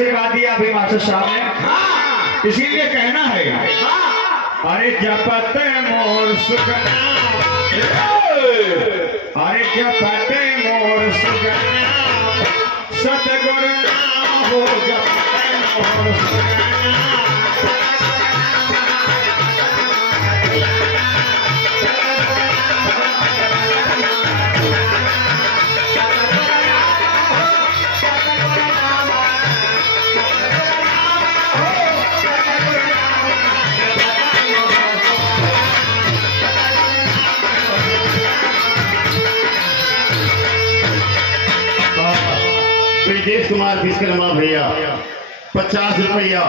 आशीर्वाद दिया अभी मास्टर साहब ने, इसीलिए कहना है, अरे जपते मोर सुगना, अरे जपते मोर सुगना, सतगुरु नाम हो जपते मोर सुगना। ब्रजेश कुमार विश्वकर्मा भैया 50 रुपया,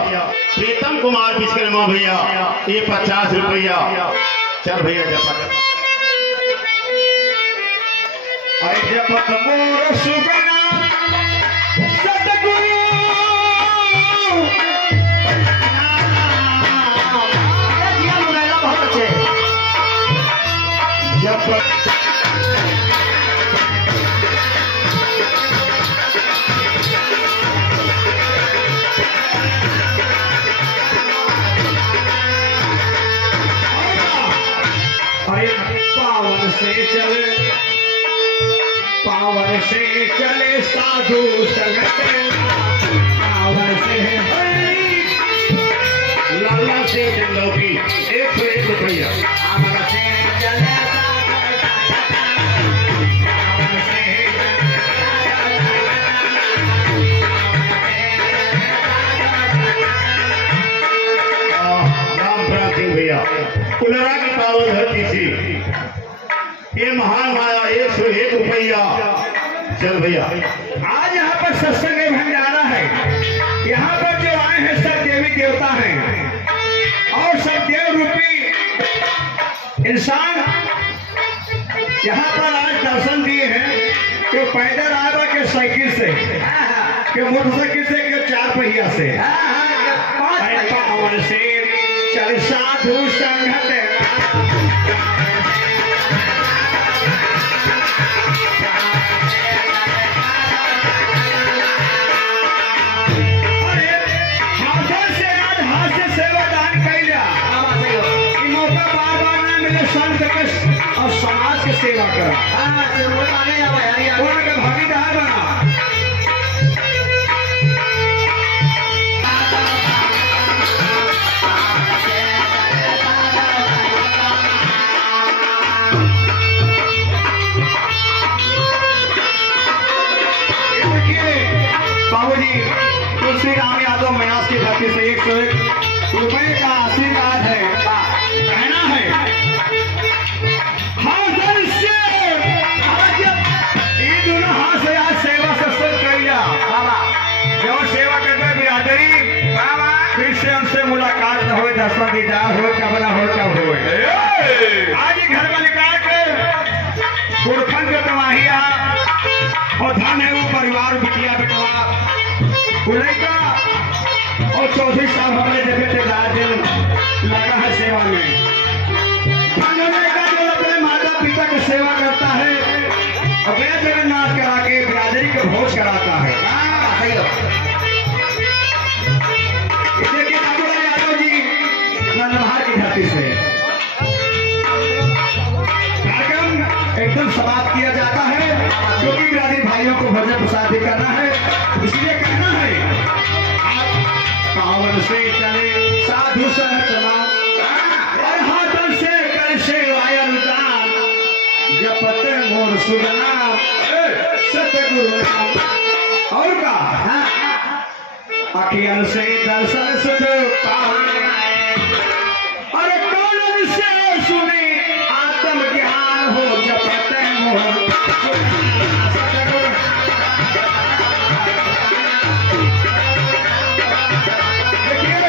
प्रीतम कुमार विश्वकर्मा भैया ये 50 रुपया। चल भैया जपा। अरे जपत मोर सुगना सतगुरु बहुत अच्छे जपत पावन से चले साधु संगत, पावन से लाला से लौकी 101 रुपया। पावन से चले राम प्राण सिंह भैया कुलरा की पावन धरती से ये महान माया 101 रुपया। चल भैया। आज यहाँ पर सत्संग भंडारा है, यहाँ पर जो आए हैं सब देवी देवता हैं और सब देव रूपी इंसान यहाँ पर आज दर्शन दिए हैं। कि पैदल आएगा के साइकिल से, के मोटरसाइकिल से, के 4 पहिया से, पावन से चल साधु संगत। और समाज की सेवा करा, भागीदार बना। बाबू जी तुलसी राम यादव मयास की धरती से 101 रुपए का आशीर्वाद है, कहना है। मुलाकात हो, दर्शन दीदार हो, कब ना हो कब हो। आज ही घर में निकाल के पुरखन के तबाहिया और धन है वो परिवार बिटिया बेटवा लड़का और चौधरी साहब हमने देखे थे गार्जियन लगा है सेवा में। लड़का जो अपने माता पिता की सेवा करता है अपने जगन्नाथ करा के बिरादरी के भोज कराता है। से कार्यक्रम एकदम समाप्त किया जाता है क्योंकि बिरादरी भाइयों को भोजन प्रसाद करना है, इसलिए कहना है आप पावन से चले साधु संगत और हाथों से कर सेवाय अनुदान, जपते मोर सुगना सतगुरु नाम। और का अखियन से दर्शन सुख पावन, अरे कौन से सुने आत्म ज्ञान हो जपते मोर। देखिए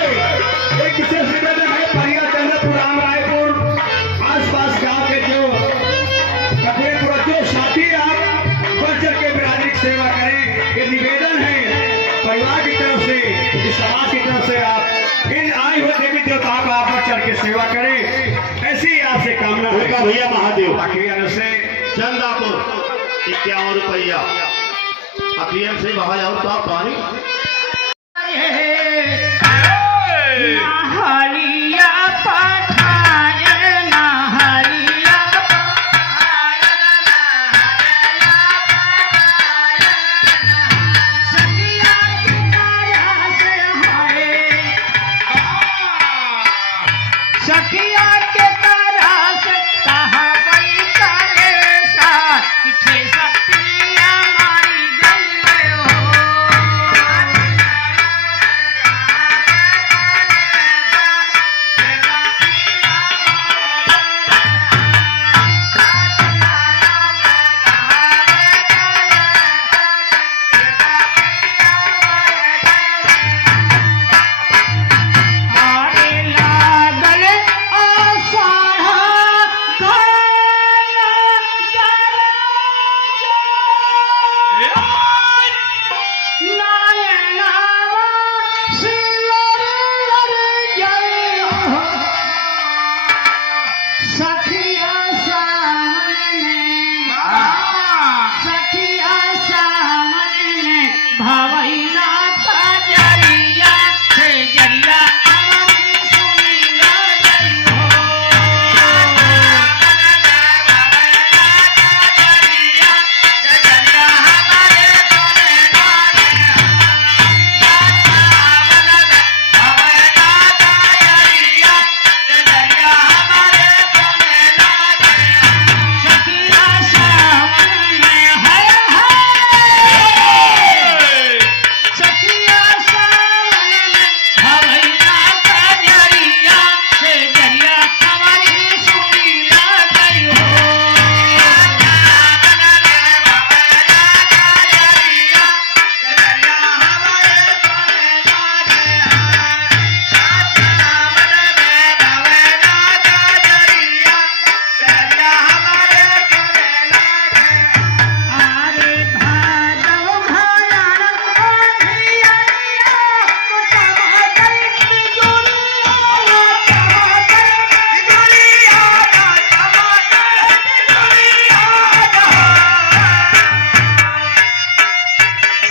एक विशेष निवेदन है, परिया चंद्रपुर राम रायपुर आसपास गांव के जो कथेपुरा जो साथी आप बढ़ चढ़ के बिरादरी की सेवा करें, ये निवेदन है परिवार की तरफ से, समाज की तरफ से। आप इन आए हुए देवी देवताओं का आप बढ़ चढ़ के सेवा करें, ऐसी आपसे कामना है। भैया महादेव अखियन से चंदापुर 51 रुपया। अखियन से वहां जाओ तो पानी नाहरिया पठाए नाहरिया सखिया के तारा से हाय सखिया के तारा से कहा बई करे सा किथे सखिया मारी गई हो आरे लागल आषाढ़ा घाया नायनावा सिलर जय हो सखिया सामने सखिया सामने भवैला जरिया से जरिया हमारी सुनी ना गई हो सखिया सामने हाय हाय सखिया सामने भवैया जरिया से जरिया हमारी सुनी ना गई हो आरे भादव भयान ओढ़िया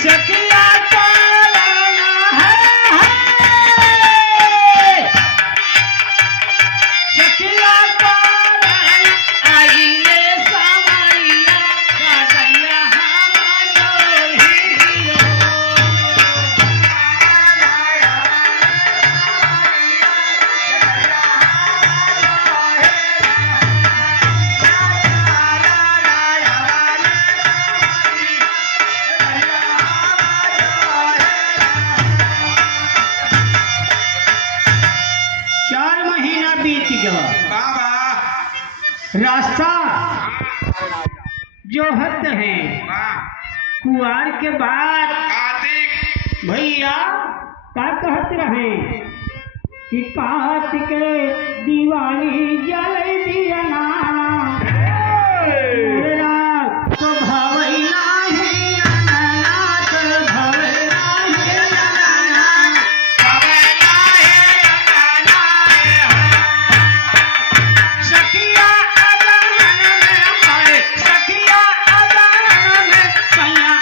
सखिया तारा है सखिया तारा आईले सावरिया काजलिया हमारो हियो चार महीना बीत गया रास्ता जोहत है कुआर के बाद भैया का कहत रहे कि कार्तिक दिवाली जल दिया तो भवैया ही अनाथ भवैया ही अनाथ सखिया अदान में आए सखिया अदान में सैया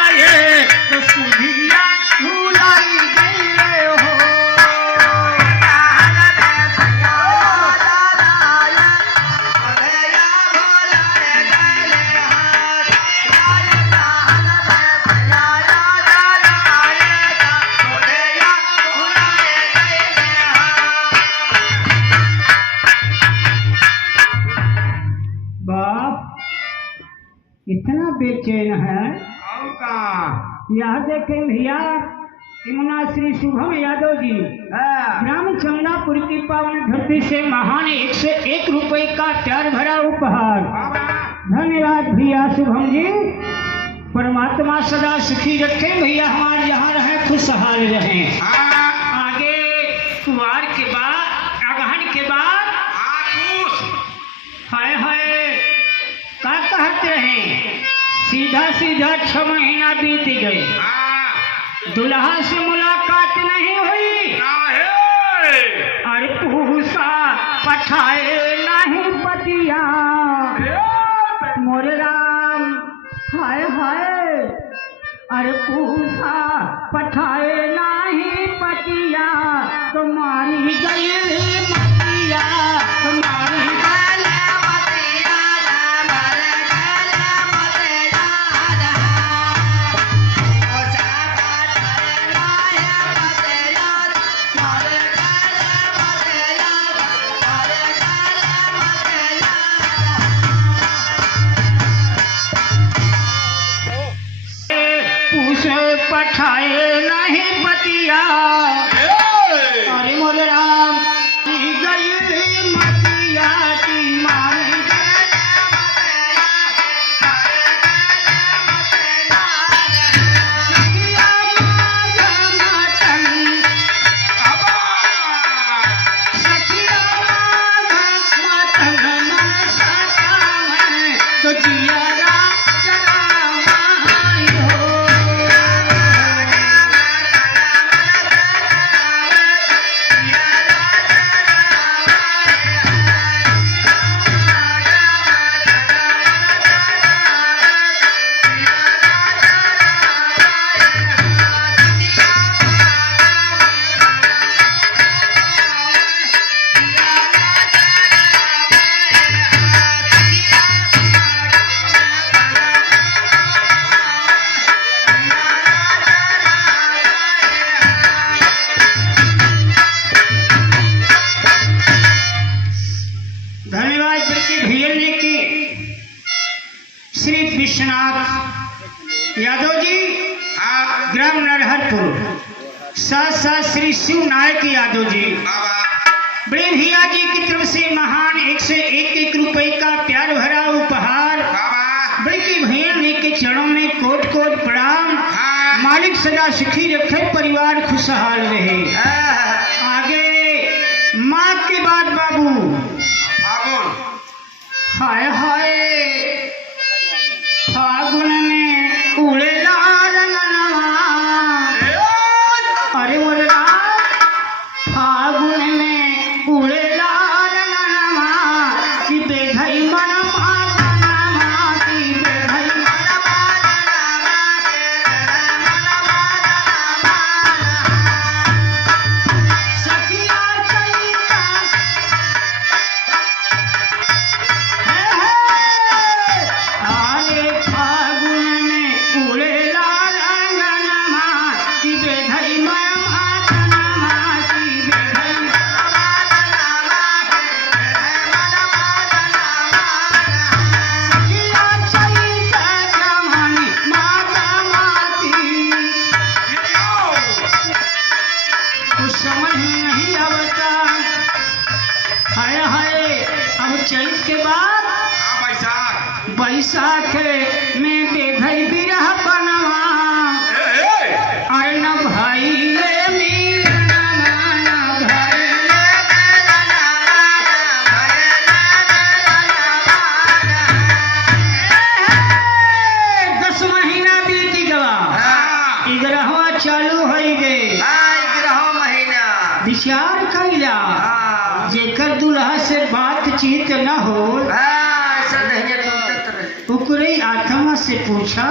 आए तो सुधिया भुलाई गई हो बाप इतना बेचैन है यह देखे भैया इमुना श्री शुभम यादव जी ग्राम चमनापुर की पावन धरती से महान 101 रुपए का प्यार भरा उपहार धन्यवाद भैया शुभम जी परमात्मा सदा सुखी रखे भैया हमारे यहाँ रहे खुशहाल रहे आगे कुआर के बाद अगहन के बाद हाय हाय का कहते हैं सीधा सीधा 6 महीना बीत गए दुल्हा से मुलाकात नहीं हुई अरे पूसा पठाए नहीं पतिया मोरे राम हाय हाय अरे पूसा पठाए नहीं पतिया गई रे मतिया मारी पठाए नहीं बतिया अरे मोरे राम गई रे मतिया की मारी तो जिया श्री विश्वनाथ यादव जी ग्राम नरहरपुर साथ श्री शिव नायक यादव जी बड़े भैया जी की तरफ से महान 101 रुपए का प्यार भरा उपहार बल्कि भैया जी के चरणों में कोट कोट प्रणाम। मालिक सदा सुखी रखे परिवार खुशहाल रहे। आगे माँ के बाद बाबू हाय हाय फागुन में उड़ेला रंगनवा अरे बोला फागुन में उड़ेला रंगनवा कि बेधई मन मागनवा कि बेधई मन सखिया चैता आरे फागुन में उड़ेला रंगनवा कि बेधई मन मागनवा कि बेधई सखिया चैता जवानी माता माती कुछ समझ नहीं आवता। हाय हाय अब चैत के बाद बैसाख में बेघई बिरह बनवा अरे न भाई ले मिलनवा न भाई ले 10 महीना बीत गवा 11वां चालू हो गए विचार कैला जेकर दुल्हा से बातचीत न हो उकरे आत्मा से पूछा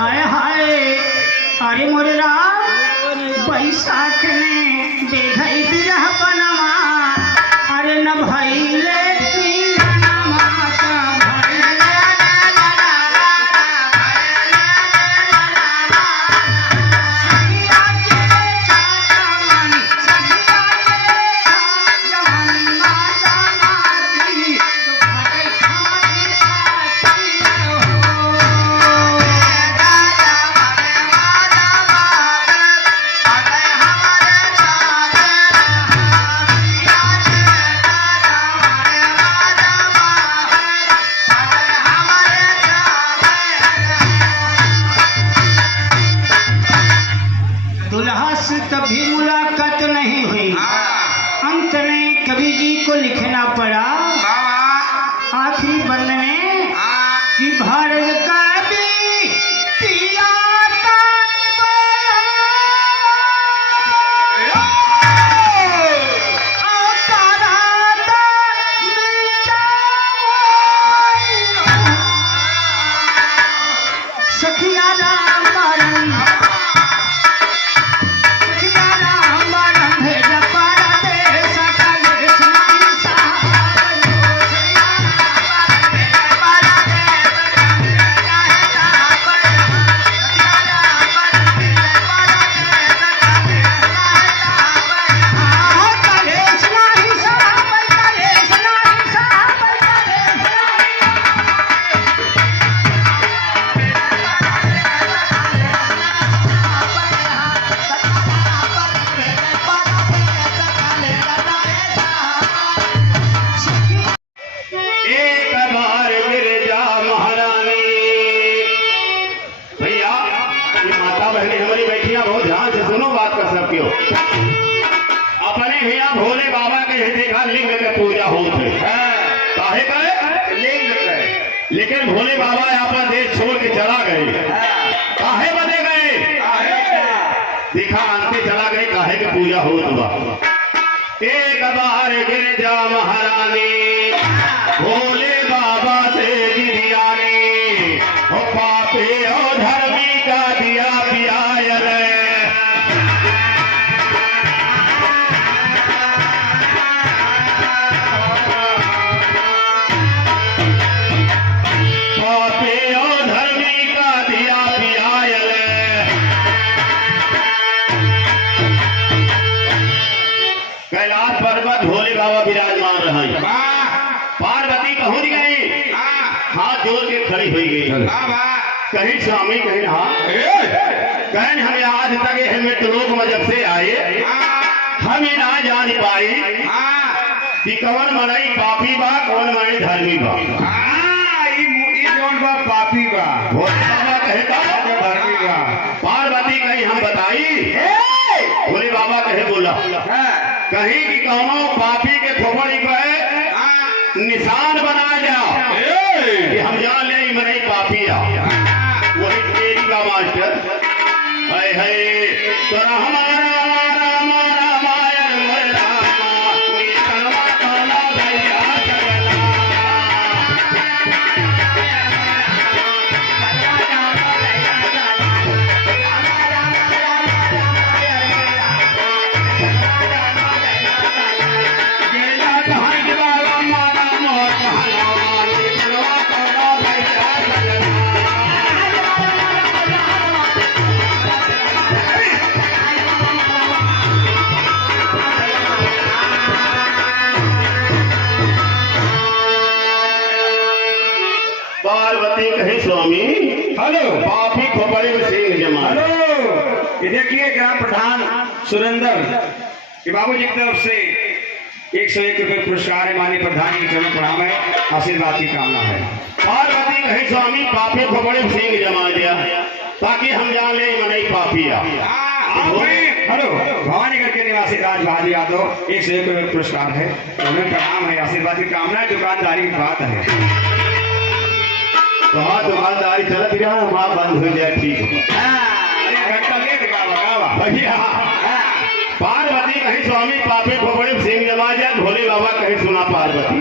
हाय हाय अरे मोरे राम बैसाख में बेघई बिरह बनवा अरे न भइले मिलनवा का भइले सखिया के जवानी सखिया के जवानी माता माती तो भाई हमारी छाती हो दुल्हा से तभी मुलाकात नहीं हुई। अंत में कवि जी को लिखना पड़ा आखिरी बंद में कि भारत का भी पिया का सखिया राम बारन सखिया राम बारन भेज पा भैया भोले बाबा के यहाँ देखा लिंग के पूजा होते काहे गए लिंग के लेकिन भोले बाबा यहाँ पर देश छोड़ के चला गए काहे बदे गए देखा अंते चला गए काहे के पूजा होत बा एक बार गिरजा महारानी भोले बाबा से गिरियानी हो पापे और धर्मी का दिया पियायल पापे और धर्मी का दिया पियायल कैलाश पर्वत भोले बाबा विराजमान रहे पार्वती पहुंच गई हाथ जोड़ के खड़ी हुई गई कहीं स्वामी कहीं हाँ कहीं हमें आज तक हमें तो लोग मजब से आए हमें ना जान पाई कि कौन मनाई पापी बा कौन मनाई धर्मी बा पापी बा भोले बाबा कहता धर्मी बा पार्वती कहीं हम बताई भोले बाबा कहे बोला कहीं की कौनो पापी के खोपड़ी पे निशान बना जा कि हम जान ले मनाई पापी आ वही तेरी का मास्टर है तोरा हमारा हमारा हमारा मायर मरना निकलवा काला भैया चगला गेला कहां के बाबा मारा मोर कहला निकलवा काला भैया चगला पार्वती कहे स्वामी हेलो पापी खोपड़े में सिंह जमा हेलो ये देखिए ग्राम प्रधान सुरेंद्र ये बाबू जी की तरफ से 101 रुपये पुरस्कार है माननीय प्रधान जी चरण प्रणाम है आशीर्वाद की कामना है पार्वती कहे स्वामी पापी खोपड़े में सिंह जमा दिया ताकि हम जान ले मनई पापी आ हेलो भवानीगढ़ के निवासी राज बहादुर यादव 101 रुपये पुरस्कार है उन्हें प्रणाम है आशीर्वाद की कामना है दुकानदारी की बात है तो हाँ दुकानदारी चलत रहा वहाँ बंद हो जाए ठीक अरे घंटा ले दिखावा भैया पार्वती कहे स्वामी पापी खोपड़े में सिंह जमा दिया भोले बाबा कहे सुना पार्वती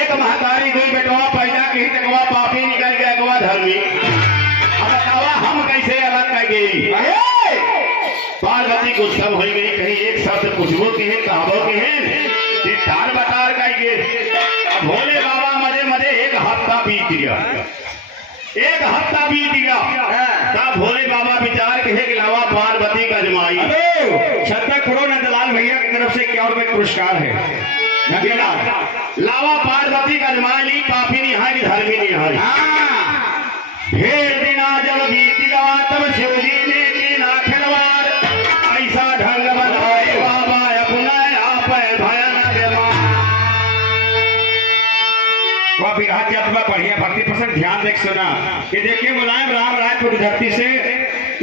एक महतारी दुई बेटवा पैदा की तकवा पापी निकल गया अगवा धर्मी अब बतावा हम कैसे अलग कर गई पार्वती को सब हो गई कहीं एक शब्द पूछबो के हैं कहबो के हैं ये तार बतार कर गए अब भोले बाबा मजे मजे एक हफ्ता बीत गया एक हफ्ता बीत गया तब भोले बाबा विचार के अलावा पार्वती का जमाई छत्तर करोड़ नंदलाल भैया की तरफ से 51 रुपये पुरस्कार है लावा पार्वती का जमाई पापी निहारी धर्मी निहारी ढेर दिना जब बीत गवा तब शिवजी ने की ना खिलवाड़ ऐसा ढंग बनाए बाबा अपना आप भयानक वह विराट यात्रा बढ़िया भक्ति प्रसंग ध्यान देख सुना ये देखिए मुलायम राम रायपुर धरती से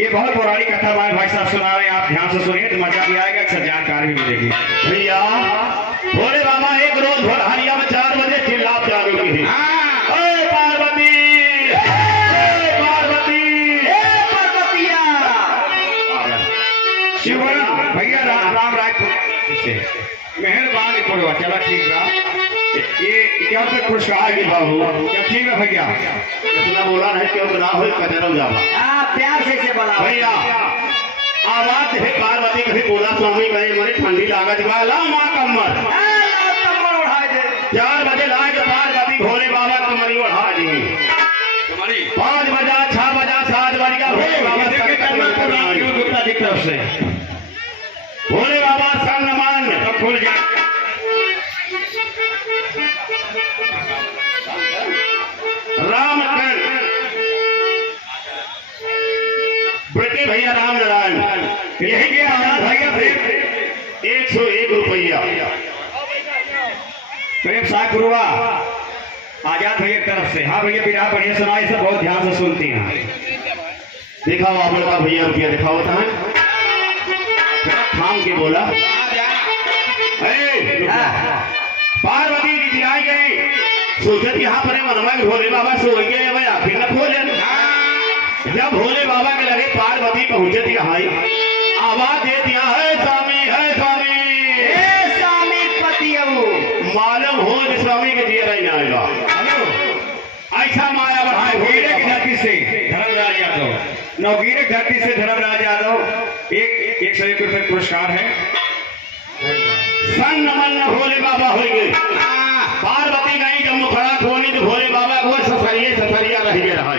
ये बहुत पौराणिक कथा हमारे भाई साहब सुना रहे हैं आप ध्यान से सुनिए तो मजा भी आएगा सब जानकारी भी मिलेगी भैया भोले बाबा एक रोज भोरहरिया में 4 बजे चिल्लाप चालू की पार्वती शिवराम भैया राम रायपुर से मेहरबानी पड़वा चला ठीक बा ये क्या पे पुरस्कार के बाबू क्या ठीक है भैया इतना बोला नहीं क्यों ना हो कदर जावा प्यार से बोला भैया आवाज है पार्वती कभी बोला स्वामी कहे मरे ठंडी लागत वाला माँ कमर 4 बजे लाके पार्वती भोले बाबा कमरी उठा दी 5 बजा 6 बजा 7 बज गया भोले बाबा गुप्ता जी की तरफ से भोले बाबा सम्मान सब खुल गया रामकरण बेटे भैया राम नारायण यही के आजाद भैया थे 101 रुपया प्रेम साहब गुरुआ आजाद भैया की तरफ से हाँ भैया बिना बढ़िया सुनाई सब बहुत ध्यान से सुनती हैं दिखाओ आप का भैया रुपया दिखाओ था थाम के बोला पार्वती जी जिलाई गई सोचत यहाँ पर मनवा भोले बाबा सो गए भाई आखिर न खोले। जब भोले बाबा के लगे पार्वती पहुंचती आई आवाज दे दिया है स्वामी मालूम हो कि स्वामी के दिए नहीं आएगा। ऐसा माया बढ़ाए नवगीरे की धरती से धर्मराज यादव, नवगीरे की धरती से धर्मराज यादव 101 रुपए पुरस्कार है। संग मन भोले बाबा हो गए। पार्वती गई जब मुखड़ा खोली तो भोले बाबा को ससरिया रह गए रहा।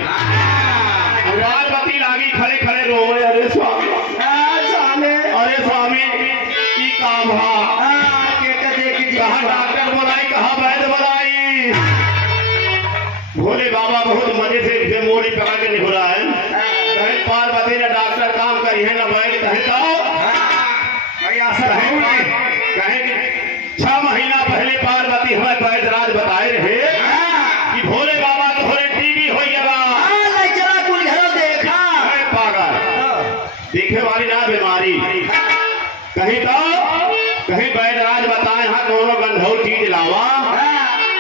पार्वती लागी खड़े खड़े रोवे अरे स्वामी की काम कहा डॉक्टर बोलाई कहा वैद्य बोलाई। भोले बाबा बहुत मजे से मोड़ी पकड़ के निहुरा है। कहे पार्वती ने डॉक्टर काम करी है न वैद्य कहे कि 6 महीना पहले पार्वती हमें वैद्यराज बताए रहे कि भोले बाबा तो भोले टीवी हो गया पागल देखे वाली ना बीमारी कहीं वैद्यराज बताए हाँ दोनों गंधौ चीज लावा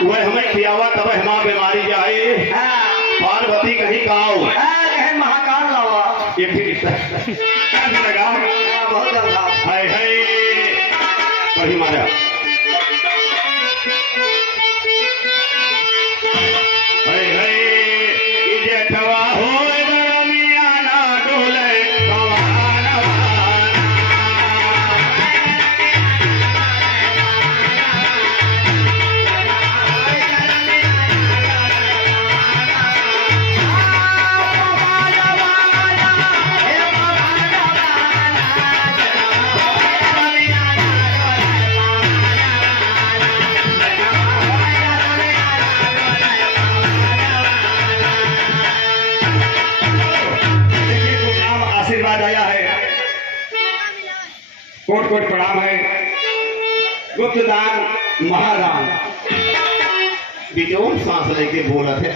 वह हमें खियावा तब हमारा बीमारी जाए। पार्वती कहीं काओ महाकाल लावा ये फिर लगा है वही मारा कोट कोट प्रणाम है। गुप्तदान महाराम बिजोड़ सांस लेके बोला थे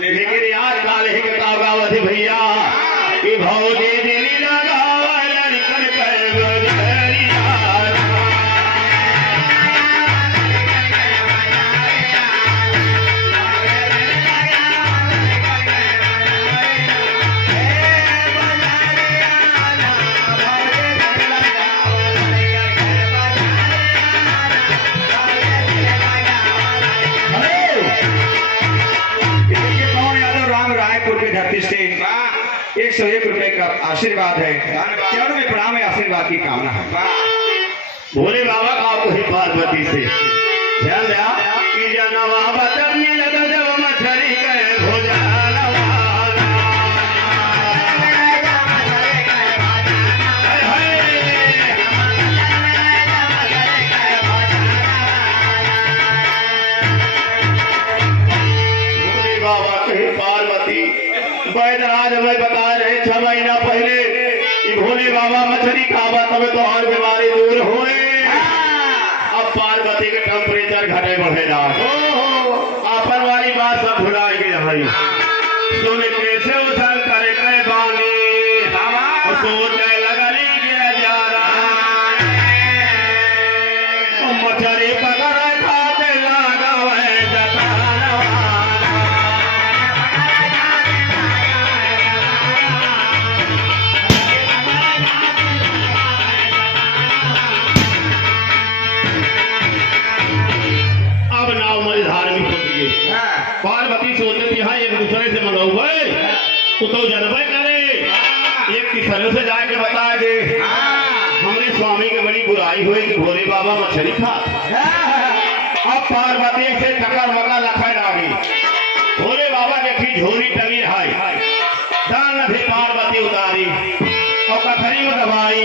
लेकिन यार काले ही किताब गावत है भैया कि भौजी दिली लगावा लड़कन कर बदरिया धरती से 101 रुपए का आशीर्वाद है। चरणों में प्रणाम है, आशीर्वाद की कामना है। भोले बाबा का आपको ही पार्वती से ध्यान दिया कि जनवा बदल में लगा जब मछली गए भोजन पार्वती वैद्यराज हमें बता रहे 6 महीना पहले कि भोले बाबा मछली खावा तब तो और बीमारी दूर हुए। अब पार्वती के टेम्परेचर घटे बढ़े जा अपन वाली बात सब भुला गए भाई सुन कैसे उछल करे बानी सोचे लगनी के जा रहा मछली पकड़ खाते लगा पार्वती सोचते यहाँ एक दूसरे से मंगाऊ तो जनबे करे एक किसरे से जाके बता दे हमने स्वामी के बड़ी बुराई हुई कि भोले बाबा मछली खा। अब पार्वती से टकर मकर लखा डाली भोले बाबा के फिर झोली टंगी रहा दान से पार्वती उतारी और कथरी में दबाई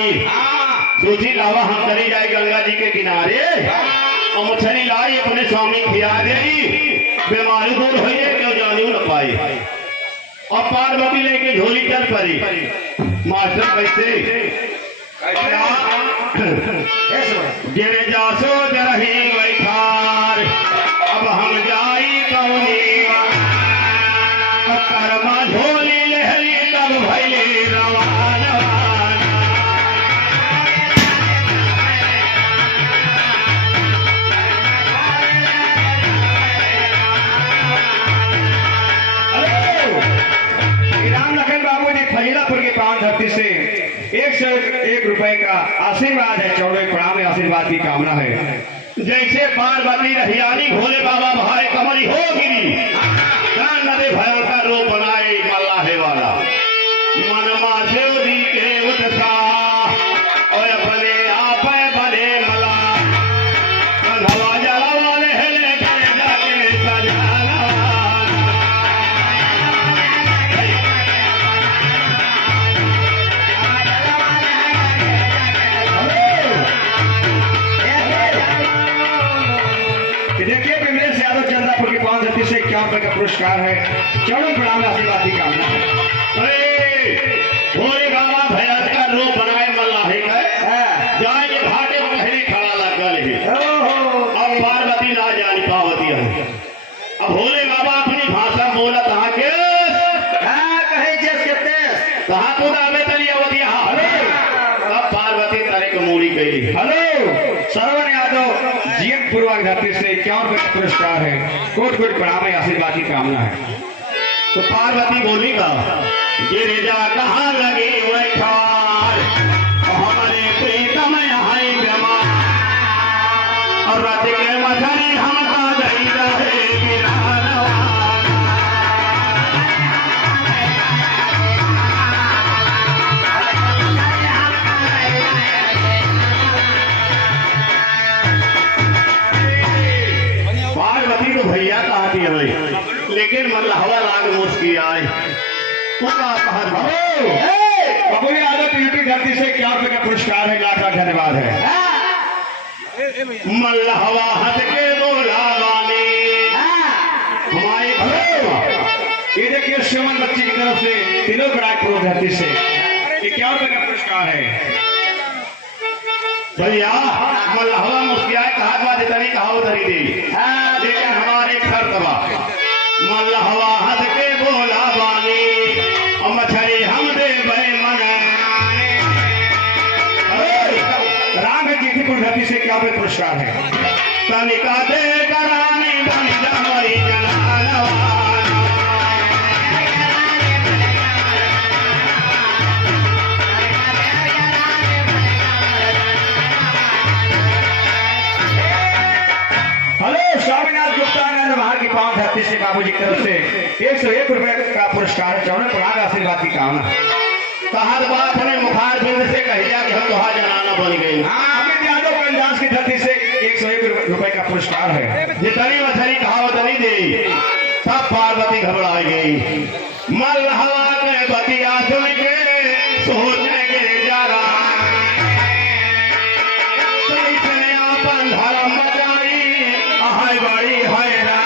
सोची लावा हम चली जाए गंगा जी के किनारे और मछली लाई अपने स्वामी खिला देगी बीमारी दूर हो जाए क्यों जानी न पाई। और पार्वती लेके झोली चल पड़ी मास्टर कैसे जासो जरही वैठार अब हम जाई कौनी कर्मा झोली लहरी तब भैले रवाना 101 रुपए का आशीर्वाद है। चौड़े प्रणाम है, आशीर्वाद की कामना है। जैसे पार्वती रहियानी भोले बाबा भाई कमरी हो गिरी जान नदे भयंकर रूप बनाए मल्लाहे वाला मनमा देवी के उत्साह और अपने आप बने मला कंधवा जला वाले हेले के जाके सजाना देखिए विमलेश यादव चंद्रापुर की 5 से 51 रुपए का पुरस्कार है। चौड़े प्रणाम में आशीर्वाद की कामना है। अरे भोले बाबा भयंकर रूप बनाए मल्लाहे का जाए घाटे को पहले खड़ा लगल है। अब पार्वती ना जानी पावती है। अब भोले बाबा अपनी भाषा बोला कहा के कहे जस के तेज कहा को दावे तली अवधि हेलो। अब पार्वती तारे को मूड़ी गई। हेलो श्रवण यादव जीएम पूर्वा धरती से 51 रुपए का पुरस्कार है। कोट कोट प्रणाम है, आशीर्वाद की कामना है। तो पार्वती बोली का गिरिजा कहाँ लगी वही ठार हमारे प्रीतम यहाँ बीमार और रात के मछली हमका दही रहे पार्वती तो भैया कहती है भाई लेकिन मल्लाहवा लाग मुस्की आए बबुल यादव यूपी धरती से 51 रुपए का पुरस्कार है। लाख लाख धन्यवाद है। मल्लाहवा हट के बोला वाली हमारे ये देखिए श्रवण बच्ची की तरफ से तीनों बड़ा पूर्व धरती से 51 रुपए का पुरस्कार है। भैया मल्लाहवा मुस्कियाए कहा बात तरी कहा तरी दी लेकिन हमारे खर्तबा मल्लाहवा हद के बोला बानी और मछली हम दे बे मन राम है जीठीपुर धरती से 51 रुपए पुरस्कार है। तनिका दे करानी बन जमरी जलालवा हेलो स्वामीनाथ गुप्ता नंद बाहर की 5 धरती से बाबूजी की तरफ से 101 रुपए का पुरस्कार है। चौड़े प्रणाम आशीर्वाद की कामना। कहा बात ने मुखार बिंद से कह दिया कि हम तुहा जनाना बन गई। अमित यादव कंजास की धरती से 101 रुपए का पुरस्कार है। जितनी मछली कहावत नहीं दी सब पार्वती घबरा गई। मल्लाहवा के बतिया सुन के सोचेंगे जरा इसने अपन धर्म बचाई हाय बड़ी हैरान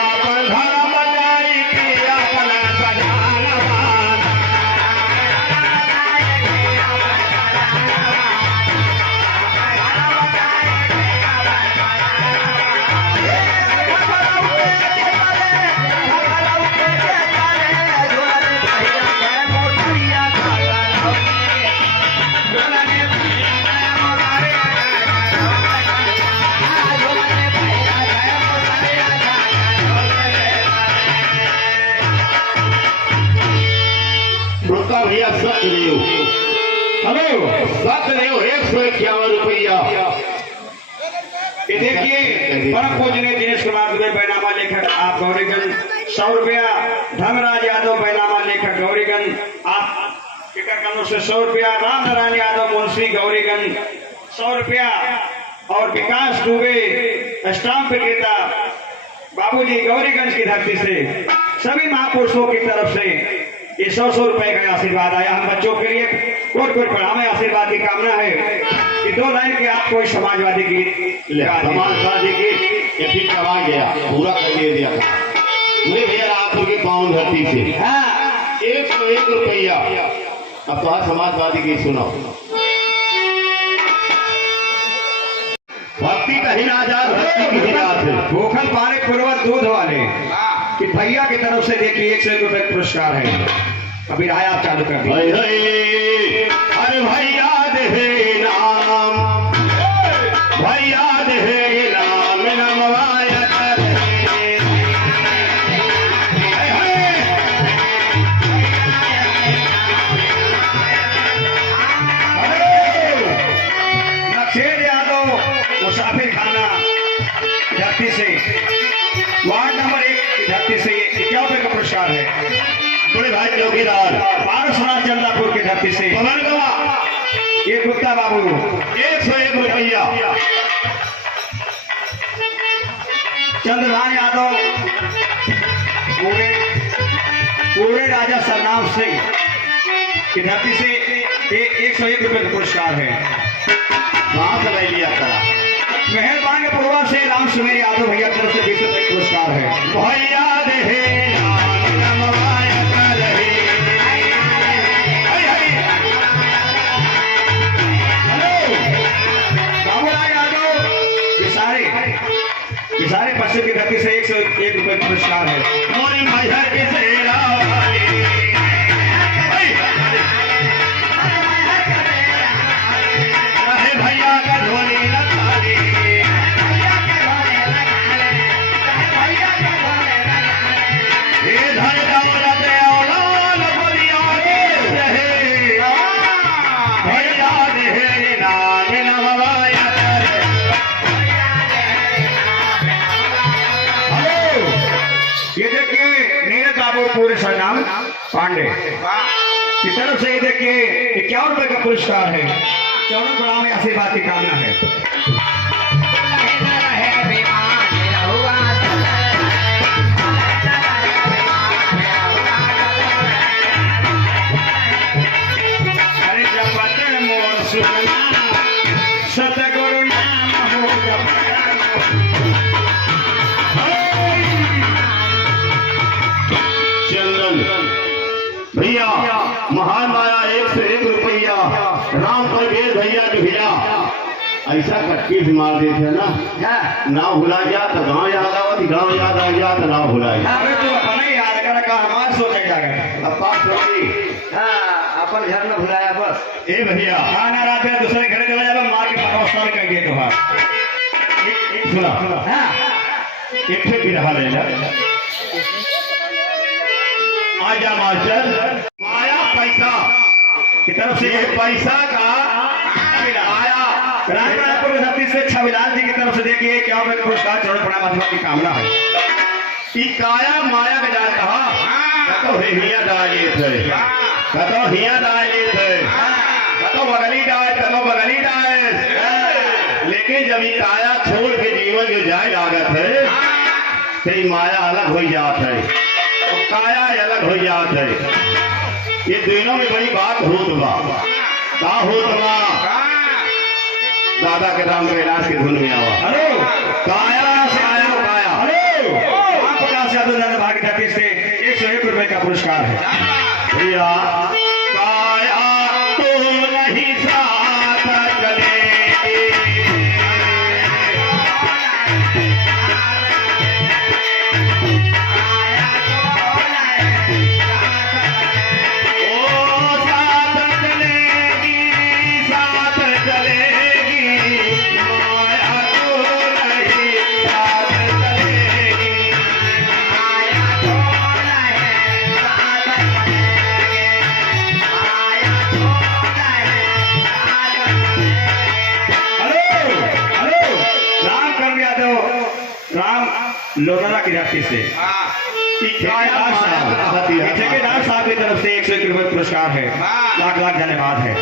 अपन धर्म बचाई कि अपन सजाना भैया सतदेव हेलो सतदेव 151 रुपया। ये देखिए परम पूजनीय दिनेश कुमार दुबे बैनामा लेखक आप गौरीगंज 100 रुपया। धर्मराज यादव बैनामा लेखक गौरीगंज आप टिकटकनों से 100 रुपया। राम नारायण यादव मुंशी गौरीगंज 100 रुपया और विकास दुबे स्टाम्प विक्रेता बाबूजी गौरीगंज की धरती से सभी महापुरुषों की तरफ से ये 100 रुपए का आशीर्वाद आया। हम बच्चों के लिए कोट कोट प्रणाम है, आशीर्वाद की कामना है कि 2 लाइन के आप कोई समाजवादी गीत समाजवादी गीत ये भी करवा गया पूरा कर दिया मुझे भैया रामपुर के पावन धरती से 101 रुपया। अब तो समाजवादी गीत सुनाओ। भक्ति कहीं ना जा भक्ति की रात है भूखल पाने पूर्वक दूध वाले कि भैया की तरफ से देखिए 101 रुपए पुरस्कार है। अभी राय आप चालू कर दीजिए। अरे भैया दे नाम भैया दे नाम नमवाया चौकीदार पारसनाथ चंदापुर की धरती से पवन गवा ये गुप्ता बाबू 101 रुपया। चंद्रभान यादव पूरे राजा सरनाम सिंह की धरती से 101 रुपये का पुरस्कार है। कहाँ से ले लिया था? मेहरबान के पूर्वा से राम सुमेर यादव भैया की तरफ से 20 रुपये का पुरस्कार है। भैया दे नमवाया कर रहे। हेलो बाबूराज यादव किसारे पश्चिम की धरती से 101 रुपये का पुरस्कार है। मोरी मैया के सेरा वाली। रहे भैया का ढोली न खाली। ये धन दौलत औलाद बलिया देश रहे। भैया दे नाम नमवाया कर। हेलो ये देखिए नीरज बाबू पूरे सरनाम पांडे की तरफ से ये देखिए 51 रुपये का पुरस्कार है। चौड़न प्रणाम में आशीर्वाद की कामना है। अरे जपत मोर सुखना सतगुरु नाम हो चंदन भैया महान माया 101 रुपया। राम परवेज भैया के भैया ऐसा कटकी से मार देते ना, ना भुला जा तो गाँव याद आवत, गाँव याद आ गया तो ना भुला जा। अरे तू अपना ही याद कर का हमार सोचे क्या कर अब बात छोड़ी अपन घर में भुलाया बस। ए भैया खाना रात में दूसरे घर चला जाओ मार के परोसा कर दिए तुम्हार। सुना एक ठे भी रहा ले जा। आजा मास्टर माया पैसा की तरफ से ये पैसा का आया राजपुर की धरती से छविलाल जी की तरफ से देखिए क्या रुपये का पुरस्कार चौड़न प्रणाम आशीर्वाद की कामना है। ई काया माया के जान कहा कतो हिया डाले थे, कतो हिया डाले थे, कतो बगली डाल, कतो बगली डाल। लेकिन जब ये काया छोड़ के जीवन जो जाए लागत है तो ये माया अलग हो जात है और काया अलग हो जात है। ये दोनों में बड़ी बात होत बा। का होत बा? दादा के राम कैलाश के धुन में आवा। हेलो काया से आया काया। हेलो प्रकाश यादव धन्यवाद की धरती से 101 रुपये का पुरस्कार है। भैया काया तो नहीं साथ चले। ओ साथ चलेगी, साथ चलेगी, माया तो नहीं साथ चलेगी। हेलो हेलो राम कर्ण यादव राम लोधरा की धरती से ठेकेदार साहब की तरफ से 101 रुपये पुरस्कार है। लाख लाख धन्यवाद है।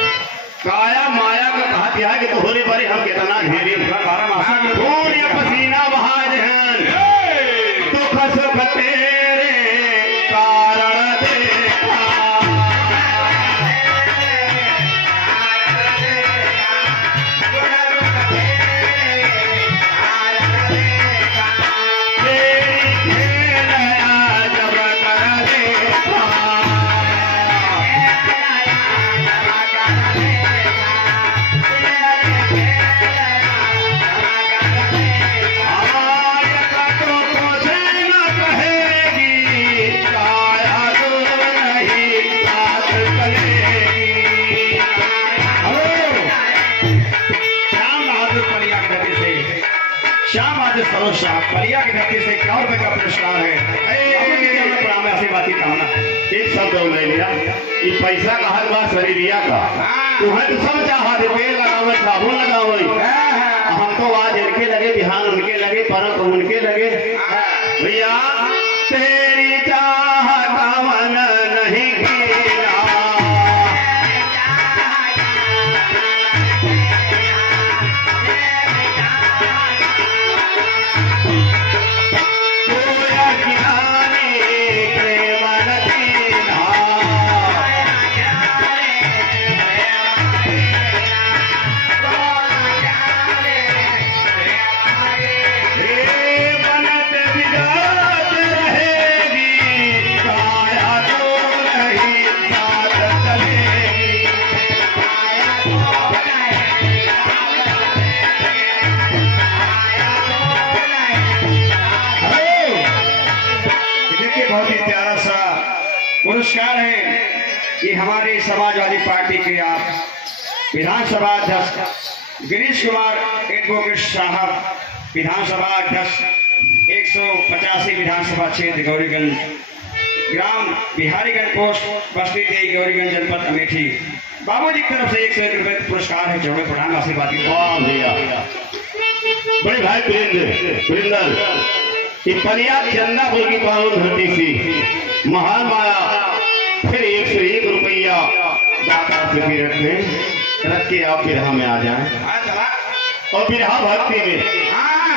काया माया का कहा दिया कि तोहरे पर हम कितना ढेरी खून या पसीना बहा जहन दुख सुख तेरे कारण देखा। तेरी खेलया जब कर देखा। श्याम बहादुर सरोज शाह पलिया की धरती से 51 रुपये का पुरस्कार है। प्रणाम आशीर्वाद की कामना। एक शब्द ले लिया ये पैसा का हर बात शरीरिया का तुम्हें तो सब चाहा तेल लगावे साबुन लगावे। हम तो आज इनके लगे ध्यान उनके लगे परम उनके लगे। भैया तेरी चाह का मन नहीं ये हमारे समाजवादी पार्टी के आप विधानसभा अध्यक्ष गिरीश कुमार एडवोकेट साहब, विधानसभा अध्यक्ष 185 विधानसभा क्षेत्र गौरीगंज, ग्राम बिहारीगंज पोस्ट बस्ती देई गौरीगंज जनपद अमेठी, बाबू जी की तरफ से 101 रुपये पुरस्कार है। चौबे प्रधान आशीर्वाद की। वाह भैया, बड़े भाई वीरेंद्र ये पलिया चंदापुर की पावन धरती से महान माया फिर 101 रुपया दाता से रख के आप बिरहा में आ जाएं हाँ चला। और बिरहा भक्ति में हाँ